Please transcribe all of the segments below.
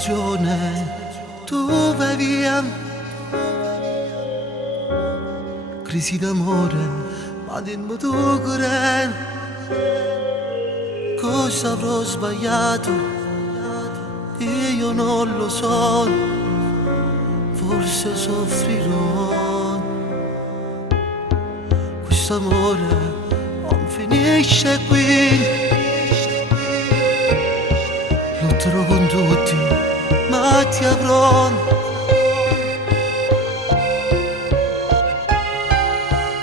stagione tu vai via, crisi d'amore, ma dimmi tu che cosa avrò sbagliato, io non lo so, forse soffrirò. Questo amore non finisce qui, lotterò con tutti, ma ti avrò.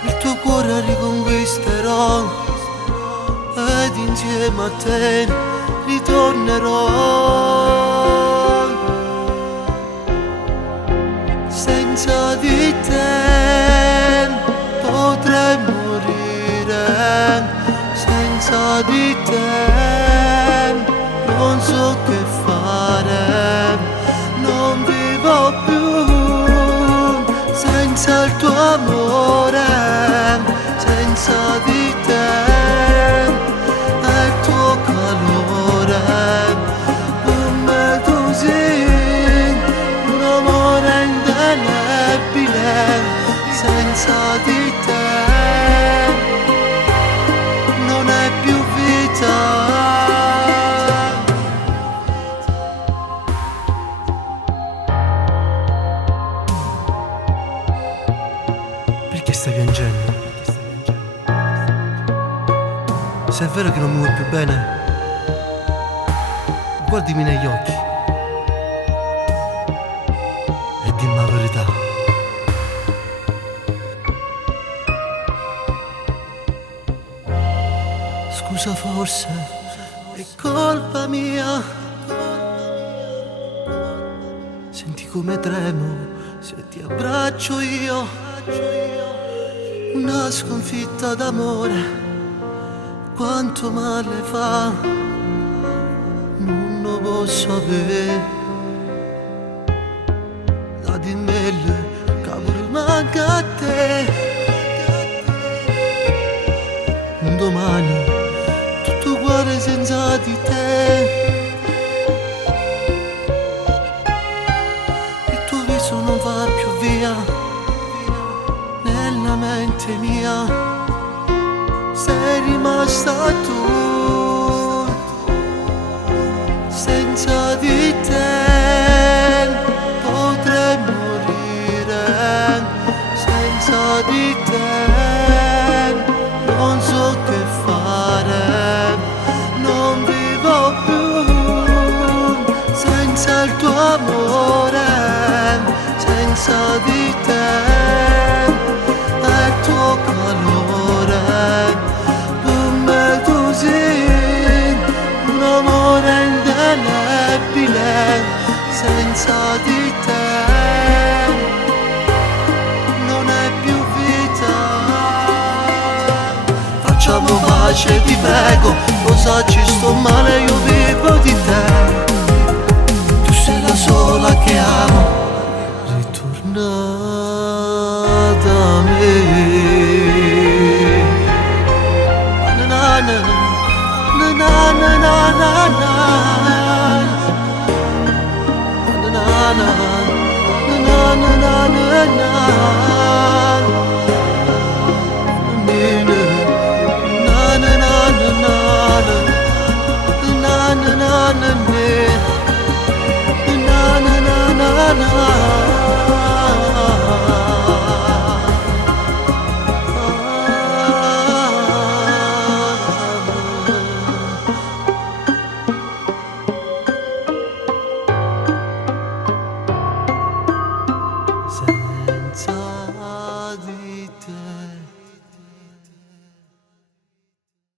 Il tuo cuore riconquisterò ed insieme a te ritornerò. Senza di te potrei morire, senza di te non so che fare, non vivo più senza il tuo amore, senza di te e il tuo calore. Per me tu sei un amore indelebile, senza di te non è più vita. Perché stai piangendo? Se è vero che non mi vuoi più bene, guardami negli occhi e dimmi la verità. Scusa, forse è colpa mia, senti come tremo se ti abbraccio io. Una sconfitta d'amore, quanto male fa, non lo posso avere. La di melle, cavolo, manca a te. Un domani, tutto uguale senza di te. Il tuo viso non va più via nella mente mia. Sei rimasta tu, senza di te potrei morire, senza di te non so che fare, non vivo più senza il tuo amore, senza di te e il tuo calore. Un amore indelebile, senza di te non è più vita. Facciamo pace, ti prego, cosa ci sto male, io vivo di te. Tu sei la sola che amo, ritorna da me. Na na na na na na na na na na na na na na